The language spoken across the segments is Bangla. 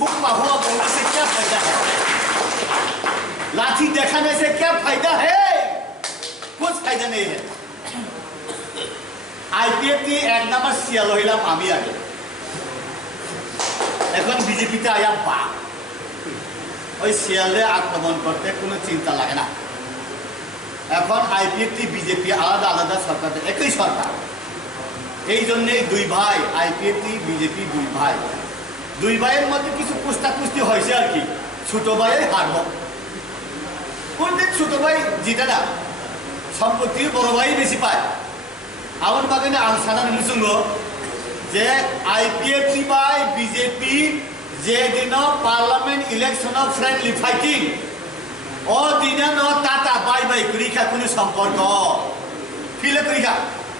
हुक्का हुआ बोलने से क्या फायदा है? लाठी दिखाने से क्या फायदा है? कुछ फायदा नहीं है। IPF की एक नंबर सियाल होइला आमी आगे এখন বিজেপিতে আয়া বা ওই সিয়ালে আক্রমণ করতে কোনো চিন্তা লাগে না। এখন IPF বিজেপি আলাদা আলাদা সরকার, একই সরকার। এই জন্যই দুই ভাই IPF বিজেপি দুই ভাইয়ের মধ্যে কিছু কুস্তাকুস্তি হয়েছে আর কি। ছোট ভাই হারব, কোনদিন ছোট ভাই জিতে না, সম্পত্তি বড় ভাই বেশি পায়। আমার বাদে না আনসানার মিশুঙ্গ যে IPF বাই বিজেপি যেদিন পার্লামেন্ট ইলেকশন ফ্রেন্ডলি ফাইটিং ও দিন টাটা বাই বাই করিখা কোনো সম্পর্ক ফিলে করিখা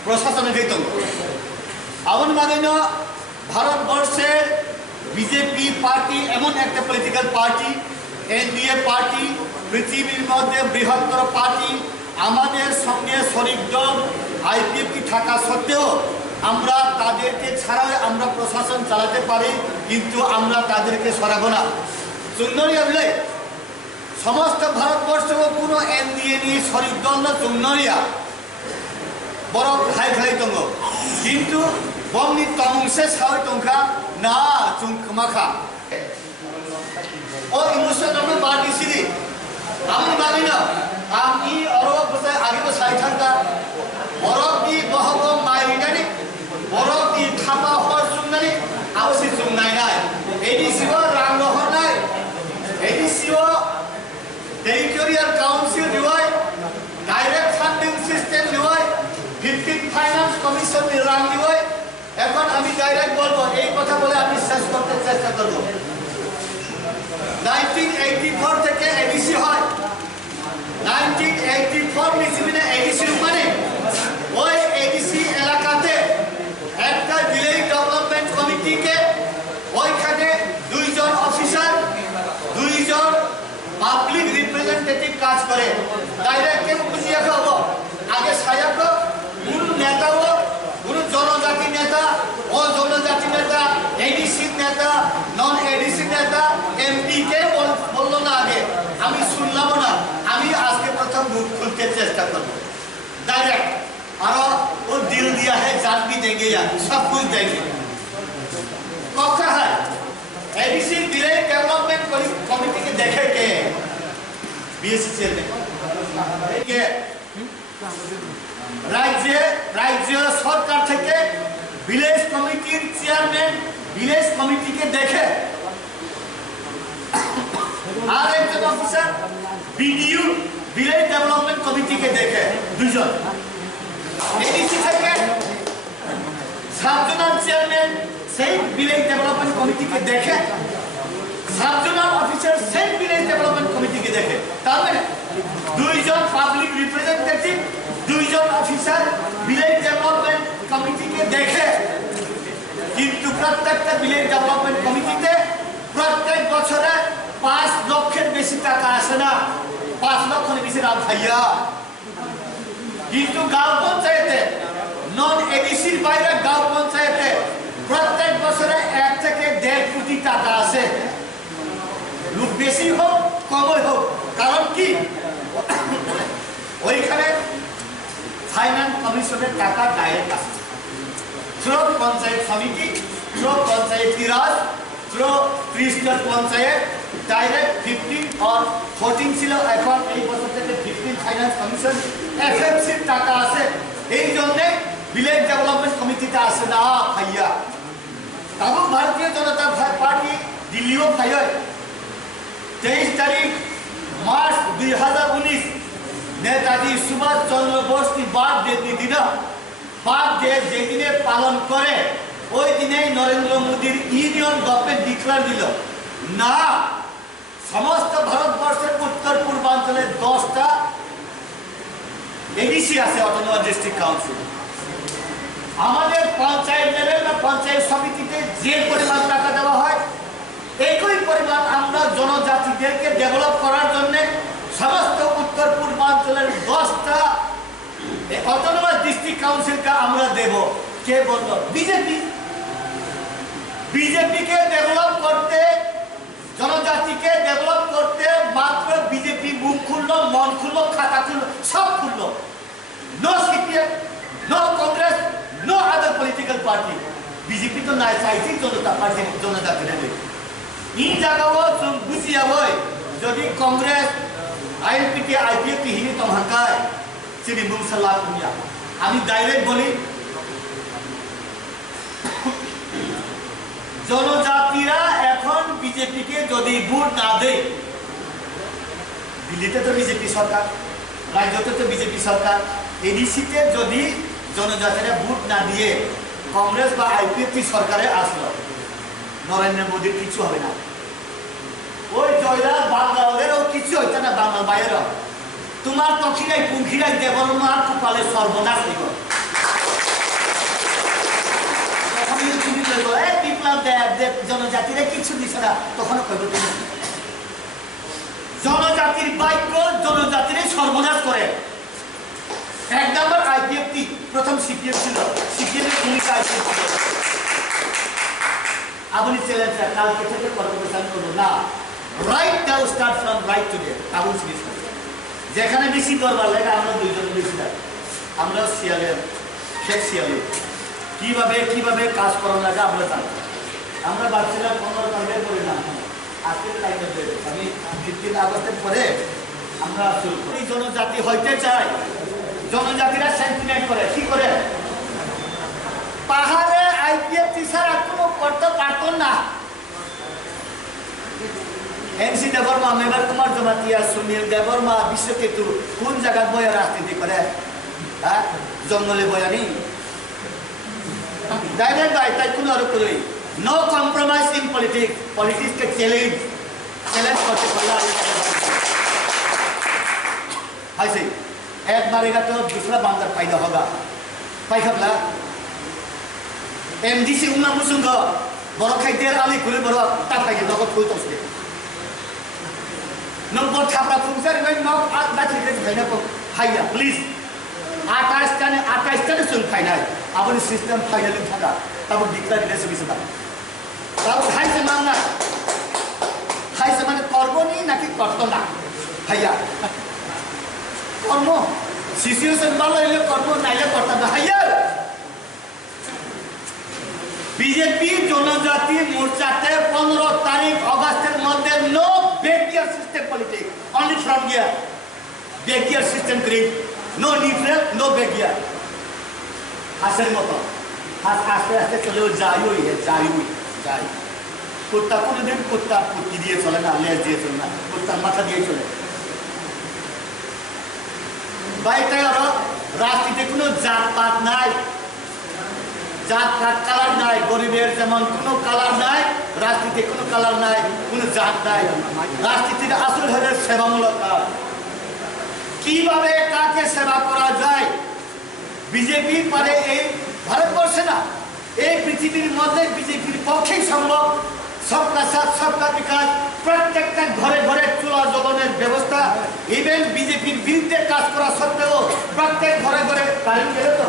প্রশাসনের বেতন। আমার বাদে ভারতবর্ষের বিজেপি পার্টি এমন একটা পলিটিক্যাল পার্টি, NDA পার্টি, পৃথিবীর মধ্যে বৃহত্তর পার্টি। আমাদের সঙ্গে শরিক দল IPF থাকা সত্ত্বেও আমরা তাদেরকে ছাড়াই আমরা প্রশাসন চালাতে পারি, কিন্তু আমরা তাদেরকে সরাবো না। চুন্নরিয়া বলে সমস্ত ভারতবর্ষ কোনো NDA নিয়ে শরিক দল না চুন্নরিয়া বড় খাই তঙ্গ, কিন্তু বমনি তংসে সাওই টংখা না চুংমাখা ও ইমোশনাল বাড়ি সিরি আমি মানি না। আমি অরব বসে আগে তো সাই থাকা বরফ দি বহব মাইনানি বরফ দি থাপা হওয়ার সুন্দরী আবশ্যক সুন্দর নাই। ADCO রাঙ্গ হর নাই, ADCO টেরিটোরিয়াল কাউন্সিল দিওয়াই, ডাইরেক্ট ফান্ডিং সিস্টেম দিওয়াই, 15 ফাইন্যান্স কমিশন রাং দিওয়াই। এখন আমি ডাইরেক্ট বলবো, এই কথা বলে আমি শেষ করতে চেষ্টা করব। 1984 থেকে ADC হয়। 1984 নিসিবিনে ADC মানে ওই ADC এলাকাতে একটা ভিলেজ ডেভেলপমেন্ট কমিটিকে ওইখানে 2 জন অফিসার 2 জন পাবলিক রিপ্রেজেন্টেটিভ কাজ করে। ডাইরেক্ট কেউ বুঝিয়ে খাবো আগে সায়াক কোন নেতা ও কোন জনজাতি নেতা ও জনজাতি নেতা ADC নেতা নন ADC নেতা MP কে বললো না আগে, আমি শুনলাম না। আমি আজকে প্রথম মুখ খুলতে চেষ্টা করবো डायरेक्ट और वो दिल दिया है जान भी देंगे या सब कुछ देंगे। कौन है ADC विलेज डेवलपमेंट कमिटी के देखे के BSC चेयरमैन के राज्य सरकार থেকে विलेज कमिटीर चेयरमैन विलेज कमिटी के देखे আর একজন officer BDU village development committee के देखे 2 জন। ADC থেকে সাবজোনাল চেয়ারম্যান সেই विलेज डेवलपमेंट कमिटी के देखे, সাবজোনাল অফিসার সেই विलेज डेवलपमेंट कमिटी के देखे। তার মানে 2 জন পাবলিক রিপ্রেজেন্টেটিভ 2 জন অফিসার विलेज डेवलपमेंट कमिटी के देखे, কিন্তু প্রত্যেকটা विलेज डेवलपमेंट কমিটিতে প্রত্যেক বছরে 5 লক্ষের বেশি টাকা আসে না। 5 লক্ষের বেশি রাত ভাইয়া, কিন্তু গাঁও পঞ্চায়েতে নন ADCর বাইরে গাঁও পঞ্চায়েতে প্রত্যেক বছরে 1 থেকে 1.5 কোটি টাকা আসে। লোক বেশি হোক কমই হোক, কারণ কি ওইখানে ফাইন্যান্স কমিশনের টাকা ডাইরেক্ট আসে থ্রু পঞ্চায়েত সমিতি, থ্রু পঞ্চায়েতি রাজ, থ্রু ক্রিস্টাল পঞ্চায়েত। ডাইরেক্ট 15 और 14 ছিল, এখন এই বছর থেকে 15 ফাইন্যান্স কমিশন FFCর টাকা আছে। এই জন্য विलेज डेवलपमेंट कमिटीতে আসে না ভাইয়া। তখন ভারতীয় জনতা পার্টি দিল্লিও ভাইয়া 23 তারিখ মার্চ 2019 নেতাজি সুভাষ চন্দ্র বোস की বার্থডে দিন বার্থডে যেদিনে পালন করে ওই দিনেই নরেন্দ্র মোদীর ইউনিয়ন গভর্নমেন্ট ডিক্লেয়ার দিল না সমস্ত ভারতবর্ষের উত্তর পূর্বাঞ্চলে 10টা ADC আছে অটোনোমাস ডিস্ট্রিক্ট কাউন্সিল। আমাদের পঞ্চায়েত লেভেল বা পঞ্চায়েত সমিতিতে যে পরিমাণ টাকা দেওয়া হয় একই পরিমাণ আমরা জনজাতিদেরকে ডেভেলপ করার জন্য সমস্ত উত্তর পূর্বাঞ্চলের 10টা অটোনোমাস ডিস্ট্রিক্ট কাউন্সিলকে আমরা দেব। কে বলল? বিজেপি। বিজেপিকে ডেভেলপ করতে সব খুললো। No CPM, no Congress, no other political party. BJP তো নাই চাইছি জনতা পার্টি, জনজাতির ই জায়গাও বুঝিয়া হয় যদি কংগ্রেস আইএনপিটি আইপিএফটি হিনি তমহাকায় চিনি মুমসাল্লাহ কুমিয়া। আমি ডাইরেক্ট বলি, জনজাতিরা এখন বিজেপিকে যদি ভোট না দেয়, দিল্লিতে তো বিজেপি সরকার, রাজ্যতে তো বিজেপি সরকার, এডিসিতে যদি জনজাতিরা ভোট না দিয়ে কংগ্রেস বা আইপিএফটি সরকারে আসলো, নরেন্দ্র মোদীর কিছু হবে না। ওই জয়রাজ বাঙালেরও কিছু হইতে না, বাঙাল বাইরেও তোমার তখিরাই পুঙ্খিরাই দেবরমার কপালে সর্বনাশ হইব। জনজাতিরা কিছু দিছে না, তখনও কইব তুমি জনজাতির বাক্য জনজাতির সর্বনাশ করে। এক নম্বর আইপিএফটি, প্রথম সিপিএম ছিল, সিপিএমের ভূমিকা আইপিএফটি। আপনি চ্যালেঞ্জ কালকে থেকে কর্মচারী করবো না, right now start from right today. Abul series যেখানে বেশি দরবার লাগে আমরা দুইজনে বেশি লাগে, আমরা শিয়ালের শেখ শিয়ালে কিভাবে কিভাবে কাজ করা লাগে আমরা জানি। আমরা ভাবছিলাম 15 তারিখের পরে না, আজকের টাইমে আমি 15 আগস্টের পরে আমরা শুরু করি। জনজাতি হইতে চাই, জনজাতিরা সেন্টিমেন্ট করে কি করে, পাহাড়ে আইপিএফটি ছাড়া কোনো করতে পারত না। এনসি দেববর্মা, মেবার কুমার জমাতিয়া, সুনীল দেববর্মা, বিশ্বকেতু কোন জায়গায় বয়ে রাজনীতি করে, হ্যাঁ জঙ্গলে বয়ানি ডাইরেক্ট ভাই, তাই কোনো আরো করি নো কম্প্রোমাইজ ইন পলিটিক্স। পলিটিক্সকে চ্যালেঞ্জ করতে পারলে ऐसे एक मारेगा तो दूसरा बांधर पैदा होगा। पाइखला एमडीसी उमा मुसुंग बड़ खाइदेर आली घुरे बड़ ताप खाइए नगद फुल तोसके नंबर छापरा फुंसार में नग आठ बात लिखे खाइना को खाइया प्लीज 28 টানে सुन खाइना अपनी सिस्टम फाइनली थाका तब डिक्लेयर दिले से बिसदा तब खाइ से मांगना खाइ से माने करबो नी नाकि करतो ना भैया কর্ম সিচুয়েশন ভালো হইলে কর্ম নাইলে করতে হাইয়া। বিজেপি জনজাতি মোর্চাতে 15 তারিখ অগস্টের মধ্যে নো বেকিয়ার system politics, only from here বেকিয়ার system create, no neutral, no বেকিয়ার। হাসের মতো হাস আস্তে আস্তে চলে যাই কুত্তা কোনোদিন কুত্তা পুটকি দিয়ে চলে না, লেজ দিয়ে চলে না, কুত্তার মাথা দিয়ে চলে। রাজনীতিতে কোনো জাতপাত নাই, জাতপাত কালার নাই, গরিবের যেমন কোনো কালার নাই, রাজনীতিতে কোনো কালার নাই, কোনো জাত নাই। রাজনীতির আসল হলে সেবামূলক কাজ। কিভাবে কাকে সেবা করা যায় বিজেপি পারে এই ভারতবর্ষে না, এই পৃথিবীর মধ্যে বিজেপির পক্ষেই সম্ভব। सबका साथ सबका विकास, प्रत्येकটা ঘরে ঘরে চুলা জ্বলনের ব্যবস্থা। ইভেন বিজেপির বিরুদ্ধে কাজ করা সত্ত্বেও প্রত্যেক ঘরে ঘরে কারেন্ট গেলে তো